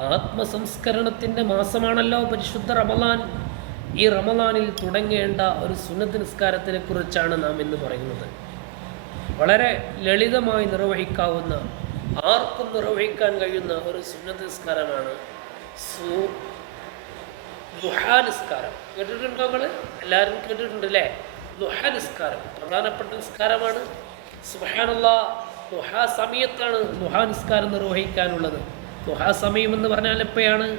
ആത്മസംസ്കരണത്തിന്റെ മാസമാണല്ലോ പരിശുദ്ധ റമലാൻ. ഈ റമലാനിൽ തുടങ്ങേണ്ട ഒരു സുന്നത്ത് നിസ്കാരത്തിനെ കുറിച്ചാണ് നാം ഇന്ന് പറയുന്നത്. വളരെ ലളിതമായി നിർവഹിക്കാവുന്ന ആർക്കും നിർവഹിക്കാൻ കഴിയുന്ന ഒരു സുന്നത്ത് നിസ്കാരമാണ് നിസ്കാരം. കേട്ടിട്ടുണ്ടോ നിങ്ങൾ? എല്ലാവരും കേട്ടിട്ടുണ്ട് അല്ലേ നിസ്കാരം. പ്രധാനപ്പെട്ട നിസ്കാരമാണ്. സുഹാനുള്ള സമയത്താണ് നിസ്കാരം നിർവഹിക്കാനുള്ളത്. സമയം എന്ന് പറഞ്ഞാൽ എപ്പോഴാണ്?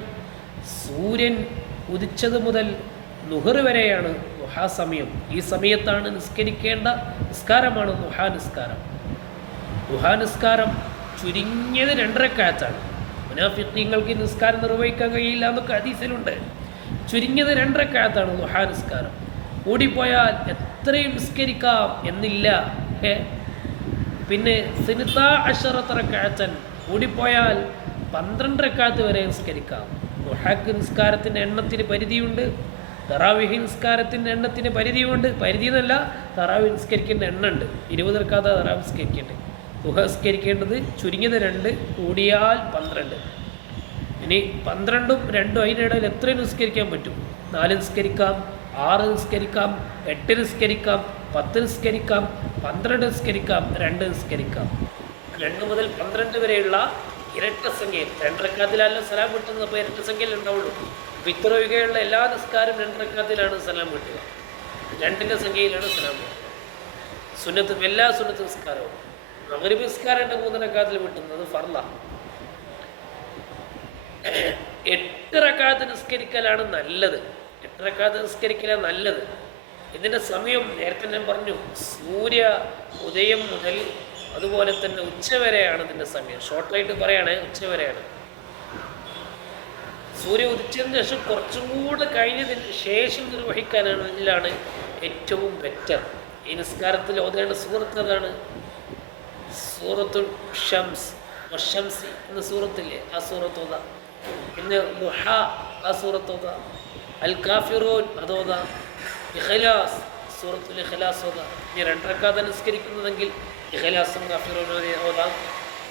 സൂര്യൻ ഉദിച്ചത് മുതൽ നുഹർ വരെയാണ് സമയം. ഈ സമയത്താണ് നിസ്കരിക്കേണ്ട നിസ്കാരമാണ് ദുഹാ നിസ്കാരം. ദുഹാ നിസ്കാരം ചുരുങ്ങിയത് രണ്ടരക്കാറ്റാണ്. മുനാഫിക്കങ്ങൾക്ക് നിസ്കാരം നിർവഹിക്കാൻ കഴിയില്ല എന്നൊക്കെ ഹദീസിലുണ്ട്. ചുരുങ്ങിയത് രണ്ടരക്കാലത്താണ് ദുഹാ നിസ്കാരം. ഓടിപ്പോയാൽ എത്രയും നിസ്കരിക്കാം എന്നില്ല. പിന്നെ സിനിത അഷറത്തറക്കാച്ചൻ കൂടിപ്പോയാൽ പന്ത്രണ്ടരക്കാലത്ത് വരെ നിസ്കരിക്കാം. ദുഹാക്ക് നിസ്കാരത്തിന്റെ എണ്ണത്തിന് പരിധിയുണ്ട്. തറാവിഹി നിസ്കാരത്തിന്റെ എണ്ണത്തിന് പരിധിയുണ്ട്. പരിധി എന്നല്ല തറാവി നിസ്കരിക്കേണ്ട എണ്ണ ഇരുപത് റക്കാത്ത തറാവ് നിസ്കരിക്കേണ്ടത്. ദുഹ നിസ്കരിക്കേണ്ടത് ചുരുങ്ങിയത് രണ്ട് കൂടിയാൽ പന്ത്രണ്ട്. ഇനി പന്ത്രണ്ടും രണ്ടും അതിനിടയിൽ എത്ര നിസ്കരിക്കാൻ പറ്റും? നാല് നിസ്കരിക്കാം ആറ് നിസ്കരിക്കാം എട്ട് നിസ്കരിക്കാം പത്ത് നിസ്കരിക്കാം പന്ത്രണ്ട് നിസ്കരിക്കാം രണ്ട് നിസ്കരിക്കാം. രണ്ട് മുതൽ പന്ത്രണ്ട് വരെയുള്ള ഇരട്ട സംഖ്യയിൽ രണ്ടരക്കാത്തിലല്ല സലാം കിട്ടുന്നത് അപ്പോൾ ഇരട്ട സംഖ്യയിൽ ഉണ്ടാവുള്ളൂ. അപ്പോൾ ഇത്ര ഒഴികെയുള്ള എല്ലാ നിസ്കാരം രണ്ടരക്കാത്തിലാണ് സലാം കിട്ടുക. രണ്ടിന്റെ സംഖ്യയിലാണ് സലാം കിട്ടുക. സുന്നത്ത് എല്ലാ സുന്നത്ത് നിസ്കാരവും. മകരബ് നിസ്കാരം മൂന്നരക്കാത്തിൽ കിട്ടുന്നത് ഫർല എട്ട് റക്കാത്ത് നിസ്കരിക്കലാണ് നല്ലത്. എട്ട് റക്കാത്ത് നിസ്കരിക്കലാണ് നല്ലത്. ഇതിന്റെ സമയം നേരത്തെ ഞാൻ പറഞ്ഞു സൂര്യ ഉദയം മുതൽ അതുപോലെ തന്നെ ഉച്ചവരെയാണ് ഇതിന്റെ സമയം. ഷോർട്ടായിട്ട് പറയാണ് ഉച്ചവരെയാണ് സൂര്യ ഉദിച്ചതിന് ശേഷം കുറച്ചും കൂടെ കഴിഞ്ഞതിന് ശേഷം നിർവഹിക്കാനാണ് ഏറ്റവും ബെറ്റർ ഈ നിസ്കാരത്തിൽ ഓതേണ്ട സുഹൃത്ത് അതാണ് സൂറത്തുൽ ഷംസ്. ഷംസി എന്ന സൂറത്തില്ലേ? ആ സൂറത്ത് ഓതാം. പിന്നെ ദുഹ ആ സൂറത്ത് ഓതാം. അൽ കാഫിറൂൻ അതോതാസ് സൂറത്തുൽ ഇഖലാസ് ഓതാം. ഇനി രണ്ടരക്കാത്ത നിസ്കരിക്കുന്നതെങ്കിൽ ഇഖലാസും കാഫിറൂൻ ഓതാം.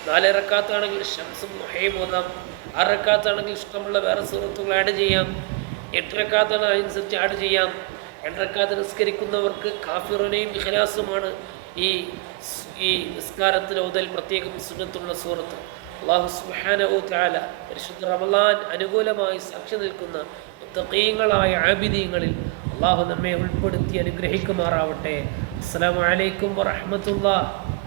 നാല് റക്കാത്താണെങ്കിൽ ഷംസും മുഹയും ഓതാം. ആറ് റക്കാത്താണെങ്കിൽ ഇഷ്ടമുള്ള വേറെ സൂറത്തുകൾ ആഡ് ചെയ്യാം. എട്ട് റക്കാത്താണ് അതനുസരിച്ച് ആഡ് ചെയ്യാം. രണ്ടരക്കാത്ത് നിസ്കരിക്കുന്നവർക്ക് കാഫിറിനെയും ഇഖലാസുമാണ് ഈ ഈ നിസ്കാരത്തിൽ ഓതൽ പ്രത്യേകം സുന്നത്തുള്ള സൂറത്ത്. അള്ളാഹു സുബ്ഹാനഹു തആല പരിശുദ്ധ റമലാൻ അനുകൂലമായി സാക്ഷി നിൽക്കുന്ന മുത്തഖീങ്ങളായ ആബിദീങ്ങളിൽ അള്ളാഹു നമ്മെ ഉൾപ്പെടുത്തി അനുഗ്രഹിക്കുമാറാവട്ടെ. അലൈക്കും വറഹ്മത്തുള്ളാഹി.